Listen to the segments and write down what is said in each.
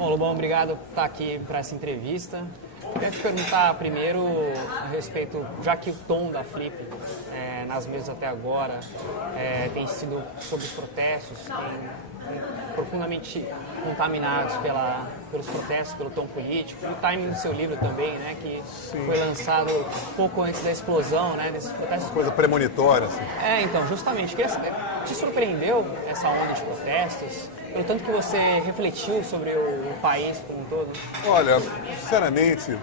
Bom, Lobão, obrigado por estar aqui para essa entrevista. Queria te perguntar primeiro a respeito, já que o tom da Flip nas mesas até agora tem sido sobre os protestos, profundamente contaminados pelos protestos, pelo tom político, e o timing do seu livro também, né, que foi lançado pouco antes da explosão, né, desses protestos. Coisa premonitória, assim. Então, justamente, te surpreendeu essa onda de protestos? Pelo tanto que você refletiu sobre o país como um todo? Olha, sinceramente,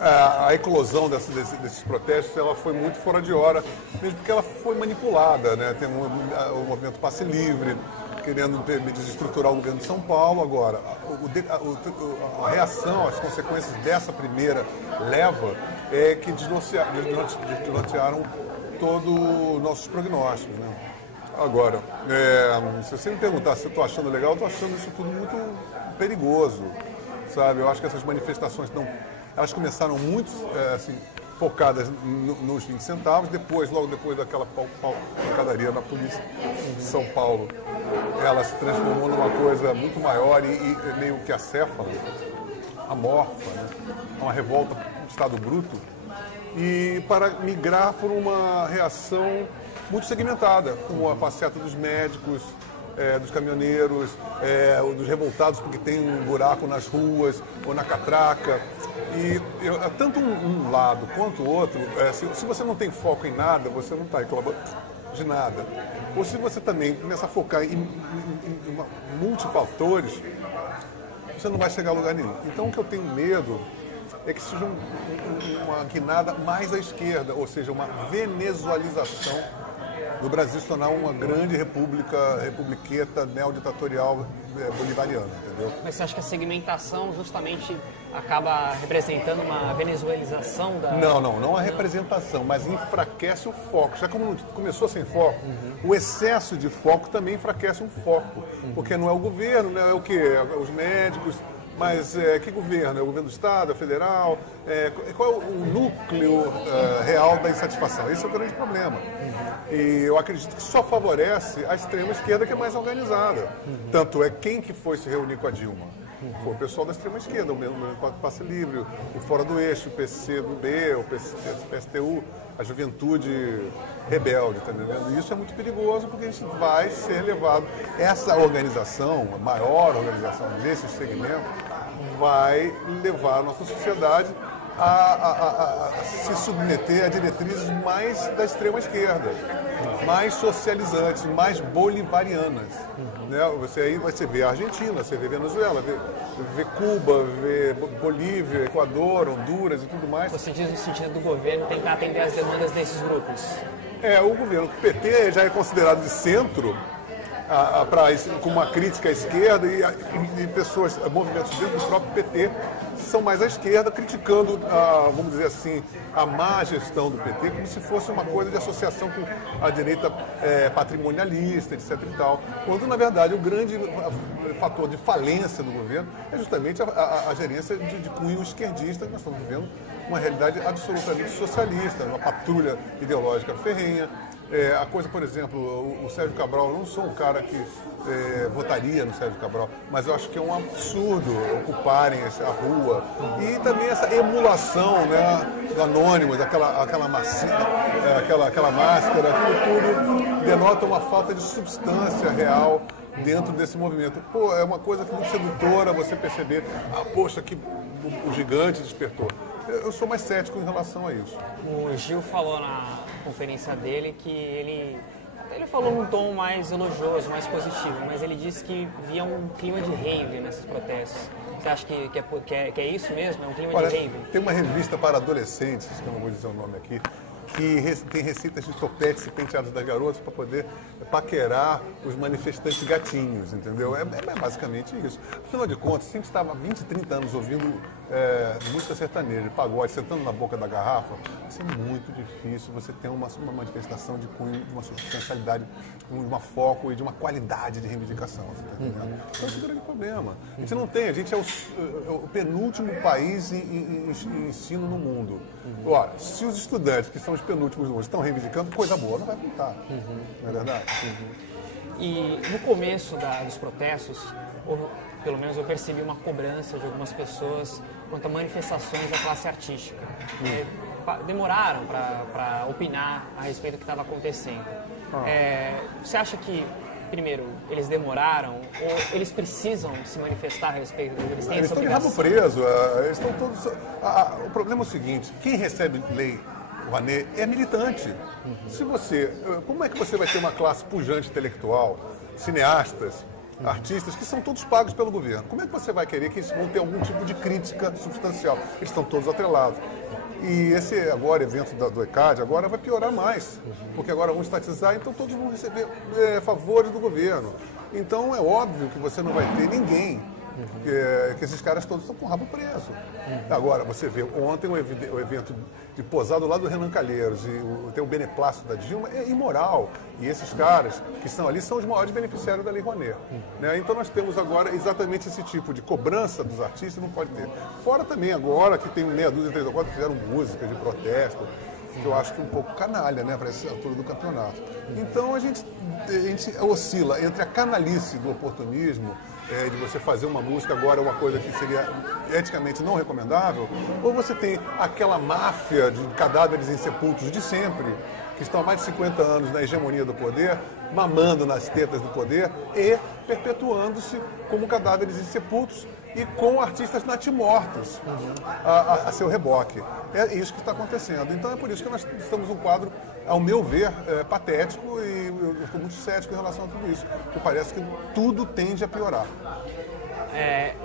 a eclosão desses protestos ela foi muito fora de hora, mesmo porque ela foi manipulada, né? Tem o movimento Passe Livre, querendo desestruturar o governo de São Paulo. Agora, a reação, as consequências dessa primeira leva é que desnortearam todos os nossos prognósticos, né? Agora, se você me perguntar se eu estou achando legal, eu estou achando isso tudo muito perigoso, sabe? Eu acho que essas manifestações elas começaram muito assim, focadas nos 20 centavos, logo depois daquela pancadaria na polícia de São Paulo, ela se transformou numa coisa muito maior e meio que acéfala, amorfa, né? Uma revolta do Estado bruto, e para migrar por uma reação muito segmentada, como a passeata dos médicos, dos caminhoneiros, dos revoltados porque tem um buraco nas ruas ou na catraca. E tanto um lado quanto o outro, se você não tem foco em nada, você não está reclamando de nada. Ou se você também começa a focar em multifatores, você não vai chegar a lugar nenhum. Então o que eu tenho medo é que seja uma guinada mais à esquerda, ou seja, uma venezualização do Brasil se tornar uma grande republiqueta neoditatorial bolivariana, entendeu? Mas você acha que a segmentação justamente acaba representando uma venezuelização da... Não a representação, mas enfraquece o foco. Já como começou sem foco, o excesso de foco também enfraquece um foco, porque não é o governo, né? É o quê? Os médicos. Mas que governo? É o governo do Estado, é federal? Qual é o núcleo real da insatisfação? Esse é o grande problema. E eu acredito que só favorece a extrema esquerda, que é mais organizada. Tanto é quem que foi se reunir com a Dilma? Foi o pessoal da extrema esquerda, o mesmo Passe Livre, o Fora do Eixo, o PCdoB, o PSTU, a juventude rebelde, tá entendendo? E isso é muito perigoso, porque a gente vai ser levado, essa organização, a maior organização desse segmento, vai levar a nossa sociedade a se submeter a diretrizes mais da extrema esquerda, mais socializantes, mais bolivarianas. Né? Você vê a Argentina, você vê a Venezuela, vê Cuba, vê Bolívia, Equador, Honduras e tudo mais. Você diz no sentido do governo tentar atender as demandas desses grupos? O governo, o PT já é considerado de centro, com uma crítica à esquerda, e pessoas, movimentos dentro do próprio PT, são mais à esquerda, criticando, vamos dizer assim, a má gestão do PT, como se fosse uma coisa de associação com a direita patrimonialista, etc. e tal. Quando, na verdade, o grande fator de falência do governo é justamente a gerência de cunho esquerdista, que nós estamos vivendo uma realidade absolutamente socialista, uma patrulha ideológica ferrenha. A coisa, por exemplo, o Sérgio Cabral, eu não sou um cara que votaria no Sérgio Cabral, mas eu acho que é um absurdo ocuparem a rua. E também essa emulação, né, do Anônimos, aquela massinha, aquela máscara, aquilo tudo denota uma falta de substância real dentro desse movimento. É uma coisa que muito sedutora você perceber, poxa, que o gigante despertou. Eu sou mais cético em relação a isso. O Gil falou na conferência dele que ele falou num tom mais elogioso, mais positivo, mas ele disse que via um clima de rave nesses protestos. Você acha que é isso mesmo? É um clima de rave? Tem uma revista para adolescentes, que eu não vou dizer o nome aqui, que tem receitas de topetes e penteados das garotas para poder paquerar os manifestantes gatinhos, entendeu? É basicamente isso. Afinal de contas, se a gente estava 20, 30 anos ouvindo música sertaneja, pagode, sentando na boca da garrafa, vai ser muito difícil você ter uma manifestação de cunho, de uma substancialidade, de um foco e de uma qualidade de reivindicação. Você tá entendendo? Então, esse é o grande problema. A gente não tem, a gente é o penúltimo país em ensino no mundo. Ora, se os estudantes, que são os penúltimos no mundo, estão reivindicando, coisa boa não vai pintar. Não é verdade? E no começo dos protestos, pelo menos eu percebi uma cobrança de algumas pessoas quanto a manifestações da classe artística. Demoraram para opinar a respeito do que estava acontecendo. Você acha que, primeiro, eles demoraram ou eles precisam se manifestar a respeito do que eles têm essa obrigação? Estão de rabo preso, eles estão todos... O problema é o seguinte, quem recebe lei Rouanet é militante. Se você... Como é que você vai ter uma classe pujante intelectual, cineastas, artistas que são todos pagos pelo governo? Como é que você vai querer que eles vão ter algum tipo de crítica substancial? Eles estão todos atrelados. E esse agora evento do ECAD agora vai piorar mais, porque agora vão estatizar, então todos vão receber favores do governo. Então é óbvio que você não vai ter ninguém, que esses caras todos estão com o rabo preso. Agora, você vê, ontem o evento de posado lá do Renan Calheiros e tem o beneplácito da Dilma, é imoral. E esses caras que estão ali são os maiores beneficiários da Lei Rouanet. Né? Então nós temos agora exatamente esse tipo de cobrança dos artistas, não pode ter. Fora também agora que tem meia dúzia, 3 ou 4 que fizeram música de protesto, que eu acho que é um pouco canalha, né, para essa altura do campeonato. Então a gente oscila entre a canalice do oportunismo, de você fazer uma música agora é uma coisa que seria eticamente não recomendável, ou você tem aquela máfia de cadáveres insepultos de sempre, que estão há mais de 50 anos na hegemonia do poder, mamando nas tetas do poder e perpetuando-se como cadáveres insepultos e com artistas natimortos a seu reboque. É isso que está acontecendo. Então é por isso que nós estamos num quadro, ao meu ver, patético, e eu estou muito cético em relação a tudo isso, porque parece que tudo tende a piorar.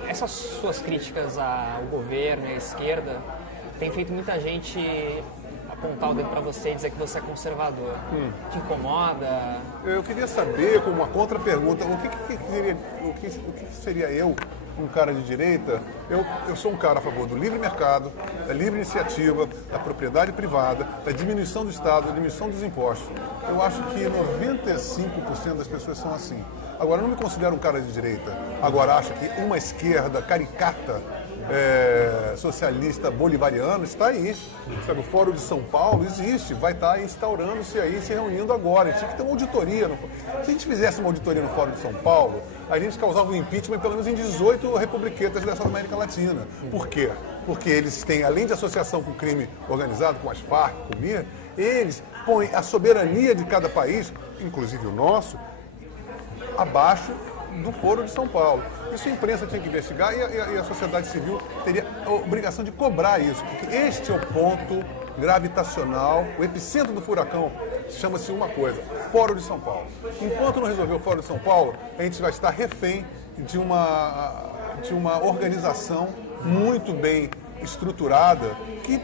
Essas suas críticas ao governo e à esquerda tem feito muita gente apontar o dedo para você e dizer que você é conservador. Te incomoda? Eu queria saber, como uma contra-pergunta, o que seria eu, um cara de direita? Eu sou um cara a favor do livre mercado, da livre iniciativa, da propriedade privada, da diminuição do Estado, da diminuição dos impostos. Eu acho que 95% das pessoas são assim. Agora, eu não me considero um cara de direita. Agora, acho que uma esquerda caricata, socialista bolivariano está aí. Sabe, o Fórum de São Paulo existe, vai estar instaurando-se aí, se reunindo agora. A gente tinha que ter uma auditoria. Se a gente fizesse uma auditoria no Fórum de São Paulo, a gente causava um impeachment pelo menos em 18 republiquetas dessa América Latina. Por quê? Porque eles têm, além de associação com crime organizado, com as Farc, com o MIR, eles põem a soberania de cada país, inclusive o nosso, abaixo do Foro de São Paulo. Isso a imprensa tinha que investigar e a sociedade civil teria a obrigação de cobrar isso, porque este é o ponto gravitacional, o epicentro do furacão, chama-se uma coisa, Foro de São Paulo. Enquanto não resolver o Foro de São Paulo, a gente vai estar refém de uma organização muito bem estruturada que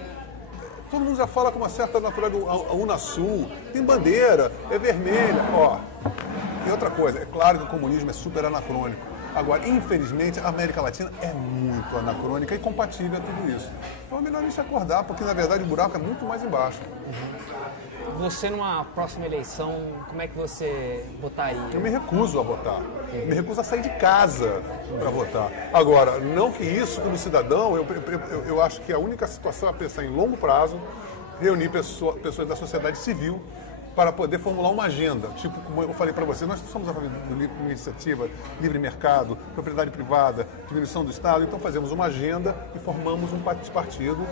todo mundo já fala com uma certa naturalidade, a Unasul, tem bandeira, é vermelha, E outra coisa, é claro que o comunismo é super anacrônico. Agora, infelizmente, a América Latina é muito anacrônica e compatível a tudo isso. Então é melhor a gente acordar, porque na verdade o buraco é muito mais embaixo. Você, numa próxima eleição, como é que você votaria? Eu me recuso a votar. Eu me recuso a sair de casa para votar. Agora, não que isso, como cidadão, eu acho que a única situação é pensar em longo prazo, reunir pessoas da sociedade civil para poder formular uma agenda. Tipo, como eu falei para você, nós somos a favor de iniciativa, livre mercado, propriedade privada, diminuição do Estado, então fazemos uma agenda e formamos um partido.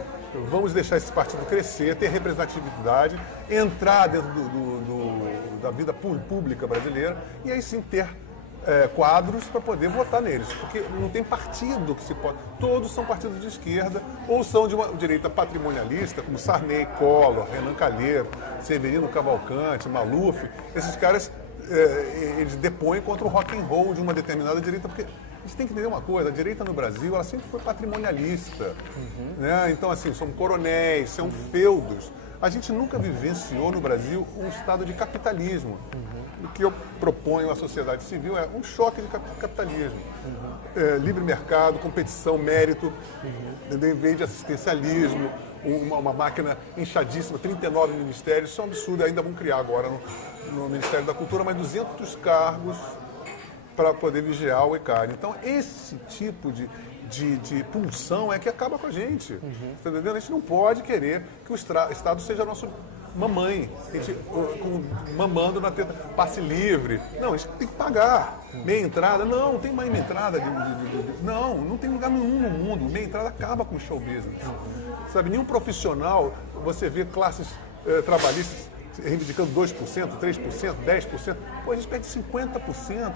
Vamos deixar esse partido crescer, ter representatividade, entrar dentro da vida pública brasileira e aí sim ter quadros para poder votar neles, porque não tem partido que se pode... Todos são partidos de esquerda ou são de uma direita patrimonialista, como Sarney, Collor, Renan Calheiros, Severino Cavalcante, Maluf. Esses caras, eles depõem contra o rock and roll de uma determinada direita, porque a gente tem que entender uma coisa, a direita no Brasil, ela sempre foi patrimonialista. Né? Então, assim, são coronéis, são feudos. A gente nunca vivenciou no Brasil um estado de capitalismo. O que eu proponho à sociedade civil é um choque de capitalismo. Livre mercado, competição, mérito, em vez de assistencialismo, uma máquina inchadíssima, 39 ministérios, isso é um absurdo, ainda vão criar agora no Ministério da Cultura mais 200 cargos para poder vigiar o ECAD. Então, esse tipo de pulsão é que acaba com a gente. Tá entendendo? A gente não pode querer que o Estado seja mamãe, mamando na teta, passe livre. Não, a gente tem que pagar. Meia entrada, não tem mais meia entrada. Não tem lugar nenhum no mundo. Meia entrada acaba com o show business. Sabe, nenhum profissional, você vê classes trabalhistas reivindicando 2%, 3%, 10%. Pô, a gente perde 50%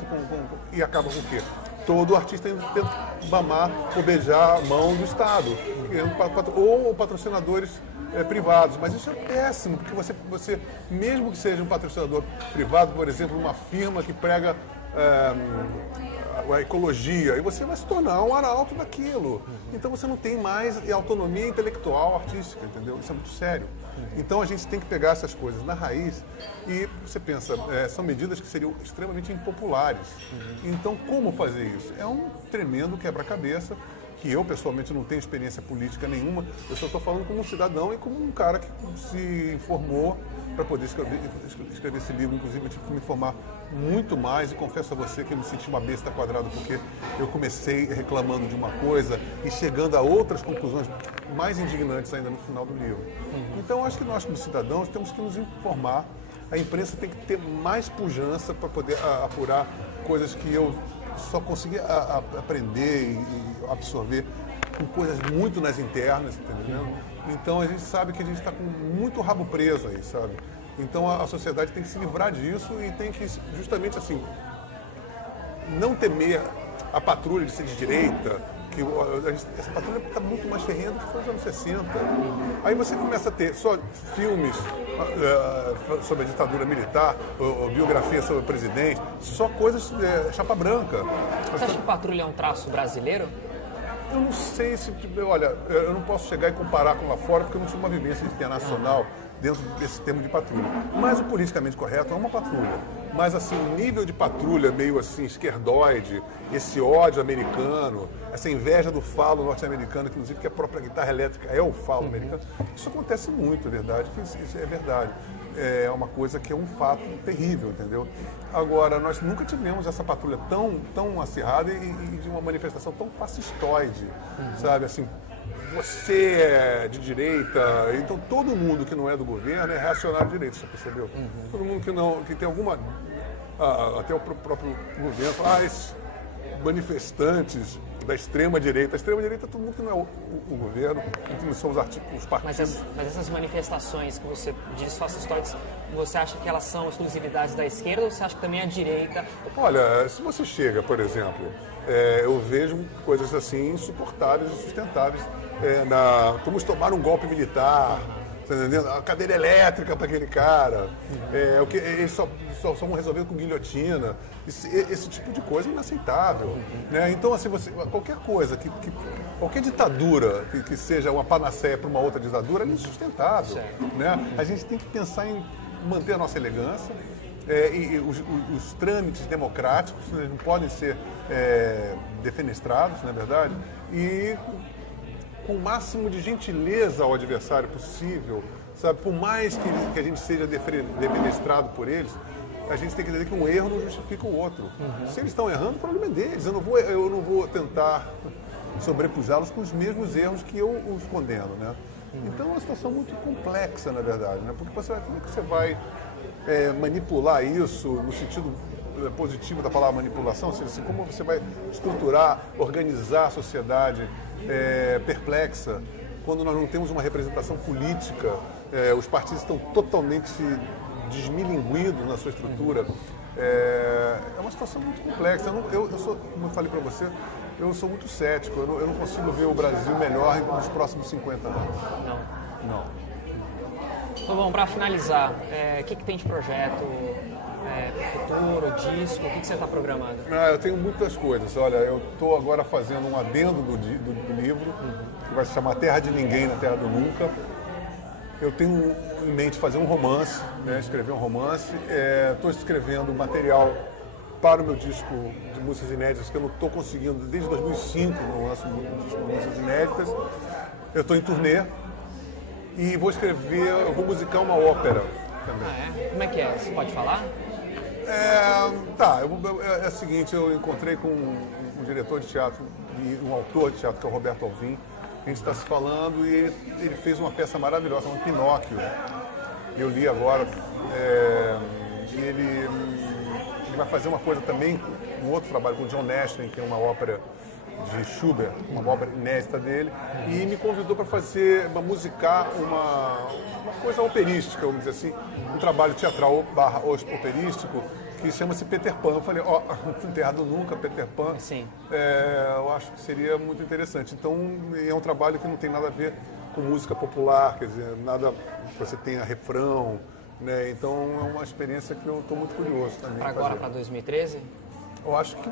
e acaba com o quê? Todo artista tenta mamar ou beijar a mão do Estado, ou patrocinadores privados. Mas isso é péssimo, porque você, mesmo que seja um patrocinador privado, por exemplo, uma firma que prega a ecologia, e você vai se tornar um arauto daquilo. Então você não tem mais autonomia intelectual, artística, entendeu? Isso é muito sério. Então a gente tem que pegar essas coisas na raiz e você pensa, são medidas que seriam extremamente impopulares. Então como fazer isso? É um tremendo quebra-cabeça que eu pessoalmente não tenho experiência política nenhuma, eu só estou falando como um cidadão e como um cara que se informou para poder escrever esse livro. Inclusive eu tive que me informar muito mais e confesso a você que eu me senti uma besta quadrada porque eu comecei reclamando de uma coisa e chegando a outras conclusões mais indignantes ainda no final do livro. Então acho que nós como cidadãos temos que nos informar, a imprensa tem que ter mais pujança para poder apurar coisas que eu só consegui aprender e absorver com coisas muito nas internas, entendeu? Então a gente sabe que a gente está com muito rabo preso aí, sabe? Então a sociedade tem que se livrar disso e tem que justamente assim não temer a patrulha de ser de direita, que essa patrulha está muito mais ferrenha do que foi nos anos 60. Aí você começa a ter só filmes sobre a ditadura militar, ou biografia sobre o presidente, só coisas chapa branca. Você acha que patrulha é um traço brasileiro? Eu não sei se... Olha, eu não posso chegar e comparar com lá fora, porque eu não tive uma vivência internacional dentro desse termo de patrulha. Mas o politicamente correto é uma patrulha. Mas, assim, o nível de patrulha meio, assim, esquerdoide, esse ódio americano, essa inveja do falo norte-americano, inclusive que a própria guitarra elétrica é o falo americano, isso acontece muito, é verdade, que isso é verdade. É uma coisa que é um fato terrível, entendeu? Agora, nós nunca tivemos essa patrulha tão acirrada e de uma manifestação tão fascistoide, sabe? Assim, você é de direita, então todo mundo que não é do governo é reacionário de direita, você percebeu? Todo mundo que tem alguma... até o próprio governo fala, esses manifestantes da extrema-direita. A extrema-direita é todo mundo que não é o governo, que não são os partidos. Mas essas manifestações que você diz fascistas, você acha que elas são exclusividades da esquerda ou você acha que também a direita... Olha, se você chega, por exemplo, eu vejo coisas assim insuportáveis e sustentáveis. Vamos tomar um golpe militar, tá entendendo? A cadeira elétrica para aquele cara, eles só vão resolver com guilhotina. Esse tipo de coisa é inaceitável. Né? Então, assim, qualquer coisa, qualquer ditadura que seja uma panaceia para uma outra ditadura é insustentável. Né? A gente tem que pensar em manter a nossa elegância. E os trâmites democráticos, né, não podem ser defenestrados, não é verdade? E com o máximo de gentileza ao adversário possível, sabe? Por mais que a gente seja defenestrado por eles, a gente tem que entender que um erro não justifica o outro. Se eles estão errando, o problema é deles. Eu não vou tentar sobrepujá-los com os mesmos erros que eu os condeno, né? Então é uma situação muito complexa, na verdade, né? Porque como é que você vai manipular isso no sentido positivo da palavra manipulação, ou seja, assim, como você vai estruturar, organizar a sociedade perplexa, quando nós não temos uma representação política, os partidos estão totalmente desmilinguidos na sua estrutura. É uma situação muito complexa. Eu sou, como eu falei para você, eu sou muito cético, eu não consigo ver o Brasil melhor nos próximos 50 anos. Não. Então, bom, para finalizar, o que tem de projeto futuro, disco, o que você está programando? Eu tenho muitas coisas. Olha, eu estou agora fazendo um adendo do livro, que vai se chamar Terra de Ninguém na Terra do Nunca. Eu tenho em mente fazer um romance, né, escrever um romance. Estou escrevendo material para o meu disco de músicas inéditas, que eu não estou conseguindo, desde 2005, não lanço músicas inéditas. Eu estou em turnê e vou musicar uma ópera também. Como é que é? Você pode falar? É o seguinte, eu encontrei com um diretor de teatro e um autor de teatro, que é o Roberto Alvim. A gente está se falando e ele fez uma peça maravilhosa, um Pinóquio. eu li agora, e ele vai fazer uma coisa também, um outro trabalho com o John Nashville, que é uma ópera de Schubert, uma obra inédita dele, e me convidou para fazer, musicar uma coisa operística, vamos dizer assim, um trabalho teatral / operístico, que chama-se Peter Pan. Eu falei, não tem errado nunca, Peter Pan. Sim. Eu acho que seria muito interessante. Então, é um trabalho que não tem nada a ver com música popular, quer dizer, nada que você tenha refrão, né? Então, é uma experiência que eu estou muito curioso também. Para agora, para 2013? Eu acho que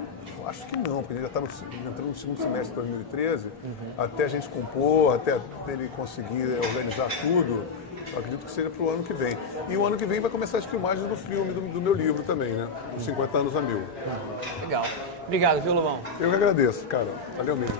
não, porque ele já está entrando no segundo semestre de 2013, até a gente compor, até ele conseguir organizar tudo, eu acredito que seja para o ano que vem. E o ano que vem vai começar as filmagens do filme, do meu livro também, né? Os 50 anos a 1000. Legal. Obrigado, viu, Lobão? Eu que agradeço, cara. Valeu mesmo.